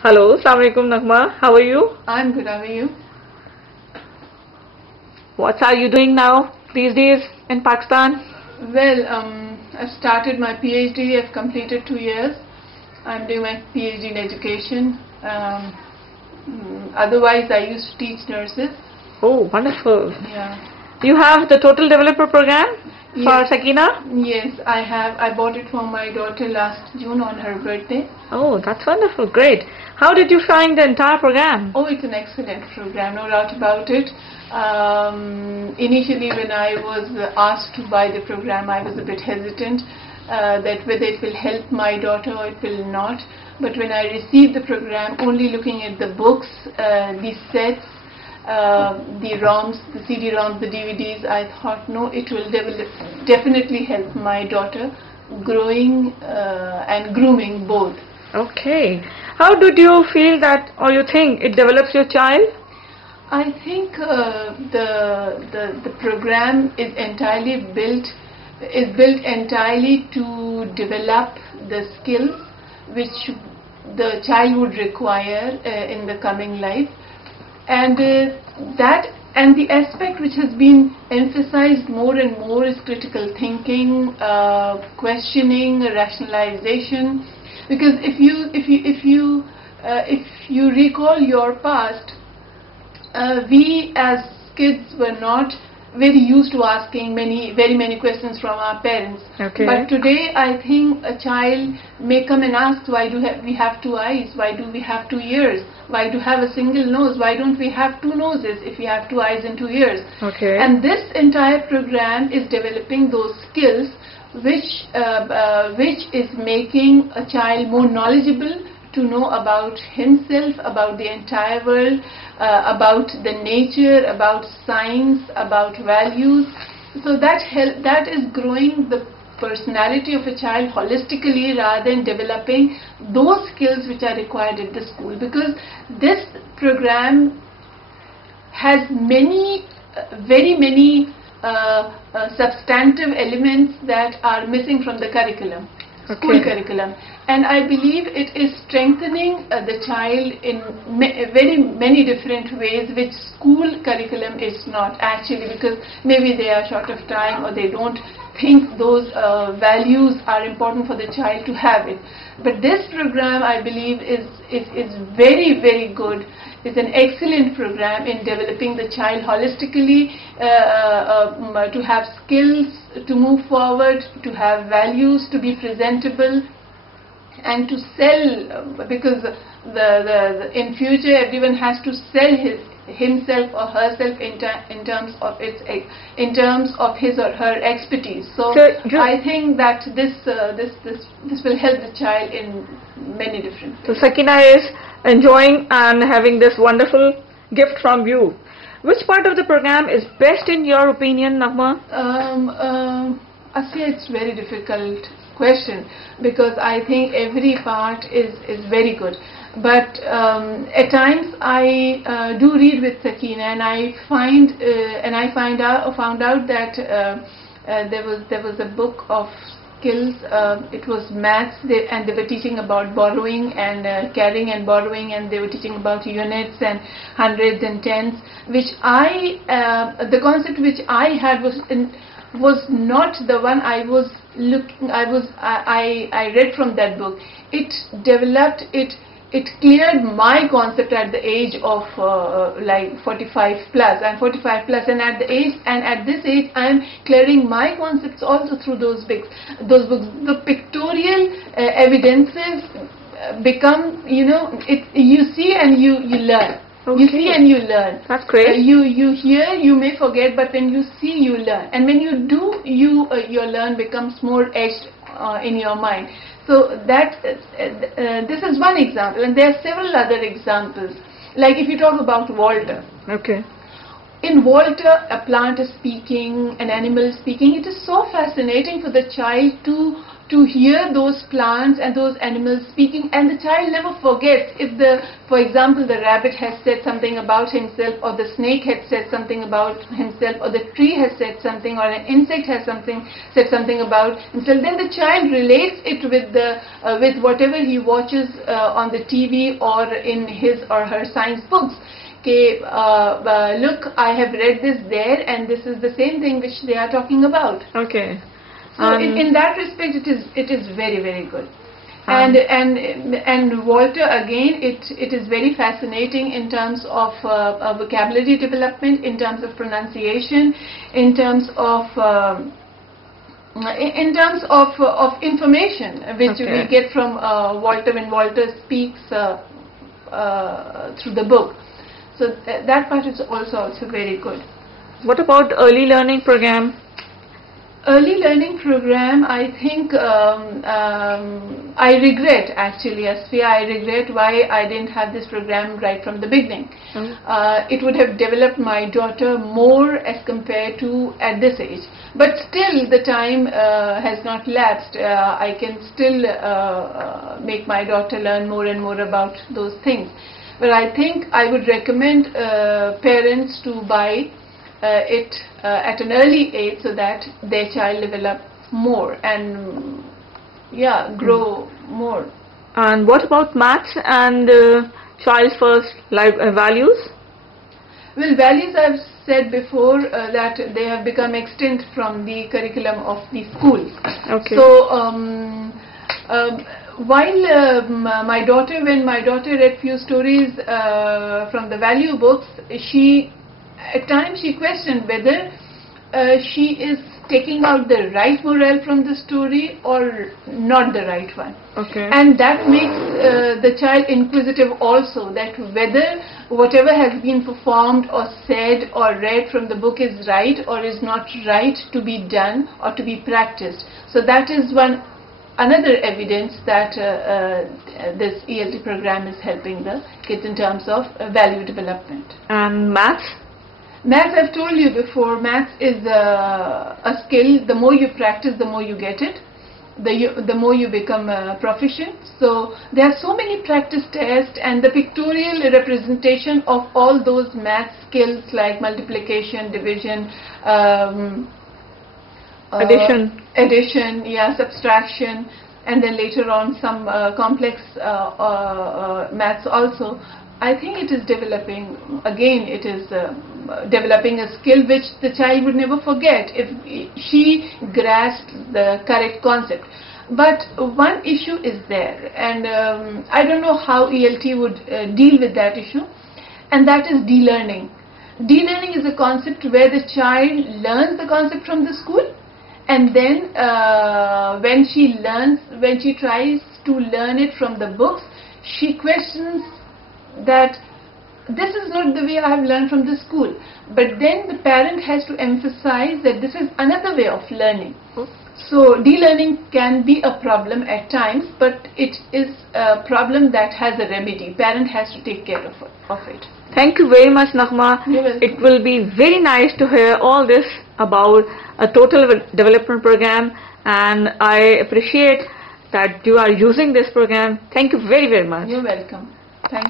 Hello, Assalamu alaikum Naghma. How are you? I'm good. How are you? What are you doing now these days in Pakistan? Well, I've started my PhD. I've completed 2 years. I'm doing my PhD in education. Otherwise, I used to teach nurses. Oh, wonderful. Yeah. You have the Total Developer Program for Sakina? Yes, I have. I bought it for my daughter last June on her birthday. Oh, that's wonderful. Great. How did you find the entire program? Oh, it's an excellent program, no doubt about it. Initially, when I was asked to buy the program, I was a bit hesitant that whether it will help my daughter or it will not. But when I received the program, only looking at the books, the sets, the ROMs, the CD-ROMs, the DVDs, I thought, no, it will definitely help my daughter growing and grooming both. Okay. How did you feel that, or you think it develops your child? I think the program is built entirely to develop the skills which the child would require in the coming life, and the aspect which has been emphasized more and more is critical thinking, questioning, rationalization. Because if you recall your past, we as kids were not very used to asking very many questions from our parents. Okay. But today, I think a child may come and ask, why do we have two eyes? Why do we have 2 ears? Why do we have a single nose? Why don't we have 2 noses if we have 2 eyes and 2 ears? Okay. And this entire program is developing those skills which is making a child more knowledgeable to know about himself, about the entire world, about the nature, about science, about values. So that is growing the personality of a child holistically rather than developing those skills which are required at the school. Because this program has very many substantive elements that are missing from the curriculum, school curriculum, and I believe it is strengthening the child in very many different ways which school curriculum is not actually, because maybe they are short of time or they don't think those values are important for the child to have it. But this program, I believe, is very good. It's an excellent program in developing the child holistically, to have skills, to move forward, to have values, to be presentable, and to sell, because in future everyone has to sell himself or herself in terms of his or her expertise. So I think that this will help the child in many different ways. So Sakina is enjoying and having this wonderful gift from you. Which part of the program is best in your opinion, Naghma? Asfia, it's very difficult question, because I think every part is very good. But at times I do read with Sakina, and I found out that there was a book of skills. It was maths, and they were teaching about borrowing and carrying and borrowing, and they were teaching about units and hundreds and tens, which the concept which I had was not the one I was looking. I read from that book. It developed it. It cleared my concept at the age of like 45 plus. I'm 45 plus, and at this age, I'm clearing my concepts also through those books. The pictorial evidences become, you see and you learn. Okay. You see and you learn. That's great. You hear, you may forget, but when you see, you learn. And when you do, your learn becomes more etched in your mind. So this is one example, and there are several other examples. Like if you talk about Walter. Okay. In Walter, a plant is speaking, an animal is speaking. It is so fascinating for the child to to hear those plants and those animals speaking, and the child never forgets. If for example, the rabbit has said something about himself, or the snake has said something about himself, or the tree has said something, or an insect has said something about himself, then the child relates it with whatever he watches on the TV or in his or her science books. Okay, look, I have read this there, and this is the same thing which they are talking about. Okay. So in that respect, it is very, very good. And Walter, again, it is very fascinating in terms of vocabulary development, in terms of pronunciation, in terms of information which we get from Walter when Walter speaks through the book. So that part is also very good. What about early learning program? Early learning program, I think I regret, actually, Asfia, I regret why I didn't have this program right from the beginning. It would have developed my daughter more as compared to at this age. But still, the time has not lapsed. I can still make my daughter learn more and more about those things. But I think I would recommend parents to buy it at an early age, so that their child develops more and grow more. And what about maths and child's first values? Well, values, I've said before that they have become extinct from the curriculum of the schools. Okay. So while my daughter, when my daughter read few stories from the value books, at times she questioned whether she is taking out the right morale from the story or not the right one. Okay. And that makes the child inquisitive also, that whether whatever has been performed or said or read from the book is right or is not right to be done or to be practiced. So that is another evidence that this ELT program is helping the kids in terms of value development. And maths? Maths, I've told you before, maths is a skill. The more you practice, the more you get it. The more you become proficient. So there are so many practice tests, and the pictorial representation of all those math skills like multiplication, division, addition, subtraction, and then later on some complex maths also. I think it is developing, again, it is developing a skill which the child would never forget if she grasped the correct concept. But one issue is there, and I don't know how ELT would deal with that issue, and that is de-learning. De-learning is a concept where the child learns the concept from the school, and then when she tries to learn it from the books, she questions that this is not the way I have learned from the school. But then the parent has to emphasize that this is another way of learning. So de-learning can be a problem at times, but it is a problem that has a remedy. Parent has to take care of it. Thank you very much, Naghma. It will be very nice to hear all this about a total development program, and I appreciate that you are using this program. Thank you very, very much. You're welcome. Thank you.